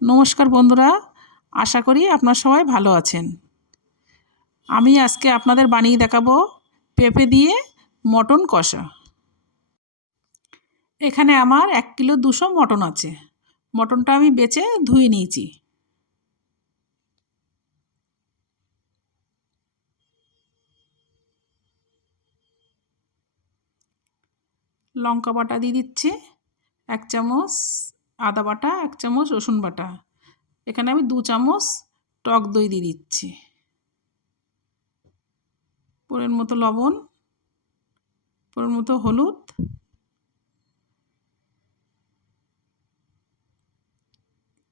নমস্কার বন্ধুরা, আশা করি আপনারা সবাই ভালো আছেন। আমি আজকে আপনাদের বানিয়ে দেখাবো পেঁপে দিয়ে মটন কষা। এখানে আমার 1 কিলো 200 মটন আছে। মটনটা আমি বেছে ধুয়ে নিয়েছি। লঙ্কা বাটা দিয়ে দিচ্ছি 1 চামচ, আদা বাটা 1 চামচ, রসুন বাটা। এখানে আমি 2 চামচ টক দই দিয়ে দিচ্ছি। পরিমাণ মতো লবণ, পরিমাণ মতো হলুদ,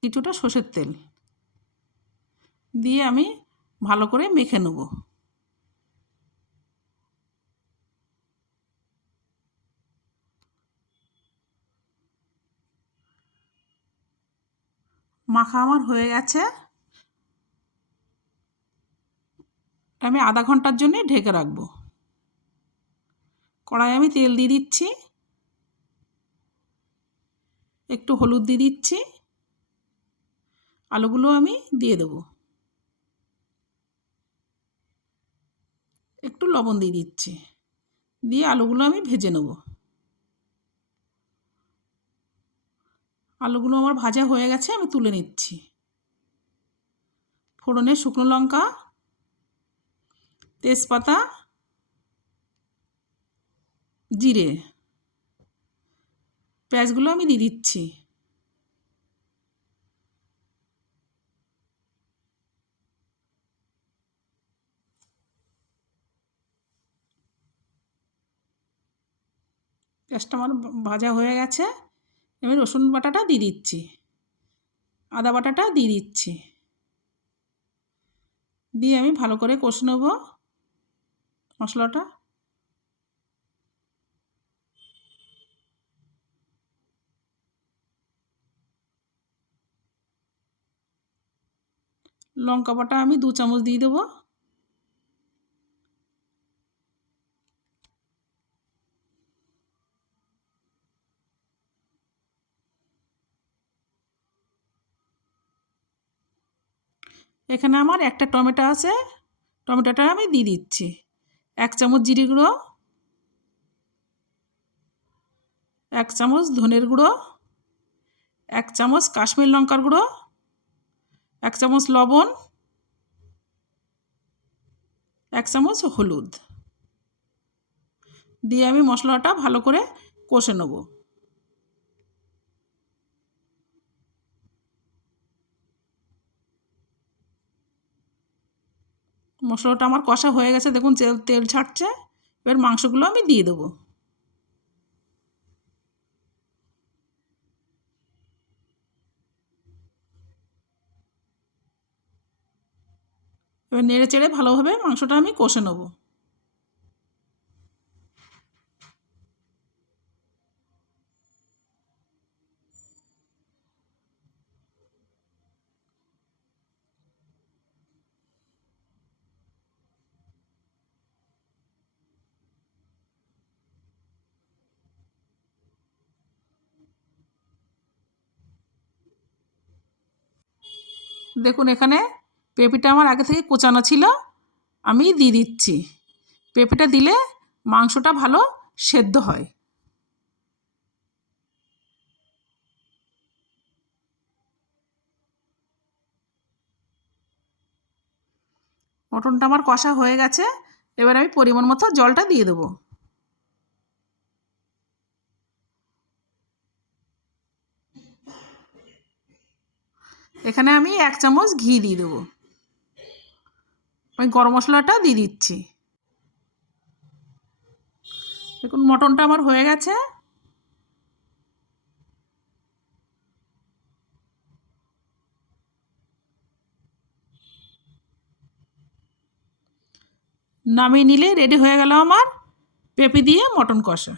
কিছুটা সর্ষের তেল দিয়ে আমি ভালো করে মেখে নেব। মাখা আমার হয়ে গেছে। আমি আধা ঘন্টার জন্য ঢেকে রাখবো। কড়াই আমি তেল দিয়ে দিচ্ছি, একটু হলুদ দিয়ে দিচ্ছি, আলুগুলো আমি দিয়ে দেবো, একটু লবণ দিয়ে দিচ্ছি, দিয়ে আলুগুলো আমি ভেজে নেব। আলুগুলো আমার ভাজা হয়ে গেছে, আমি তুলে নিচ্ছি। ফোড়নে শুকনো লঙ্কা, তেজপাতা, জিরে, পেঁয়াজগুলো আমি দিয়ে দিচ্ছি। পেঁয়াজটা আমার ভাজা হয়ে গেছে। আমি রসুন বাটাটা দিয়ে দিচ্ছি, আদা বাটাটা দিয়ে দিচ্ছি, দিয়ে আমি ভালো করে কষে নেব মশলাটা। লঙ্কা বাটা আমি 2 চামচ দিয়ে দেবো। এখানে আমার একটা টমেটো আছে, টমেটোটা আমি দিয়ে দিচ্ছি। 1 চামচ জিরে গুঁড়ো, 1 চামচ ধনের গুঁড়ো, 1 চামচ কাশ্মীর লঙ্কার গুঁড়ো, 1 চামচ লবণ, 1 চামচ হলুদ দিয়ে আমি মশলাটা ভালো করে কষে নেব। মশলাটা আমার কষা হয়ে গেছে, দেখুন তেল ছাড়ছে। এবার মাংসগুলো আমি দিয়ে দেবো। এবার নেড়ে চেড়ে ভালোভাবে মাংসটা আমি কষে নেব। দেখুন এখানে পেঁপেটা আমার আগে থেকে কোচানো ছিল, আমি দিয়ে দিচ্ছি। পেঁপেটা দিলে মাংসটা ভালো সেদ্ধ হয়। মটনটা আমার কষা হয়ে গেছে। এবার আমি পরিমাণ মতো জলটা দিয়ে দেবো। এখানে আমি 1 চামচ ঘি দিয়ে দেবো। আমি গরম মশলাটা দিয়ে দিচ্ছি। দেখুন মটনটা আমার হয়ে গেছে। নামিয়ে নিলে রেডি হয়ে গেল আমার পেঁপে দিয়ে মটন কষা।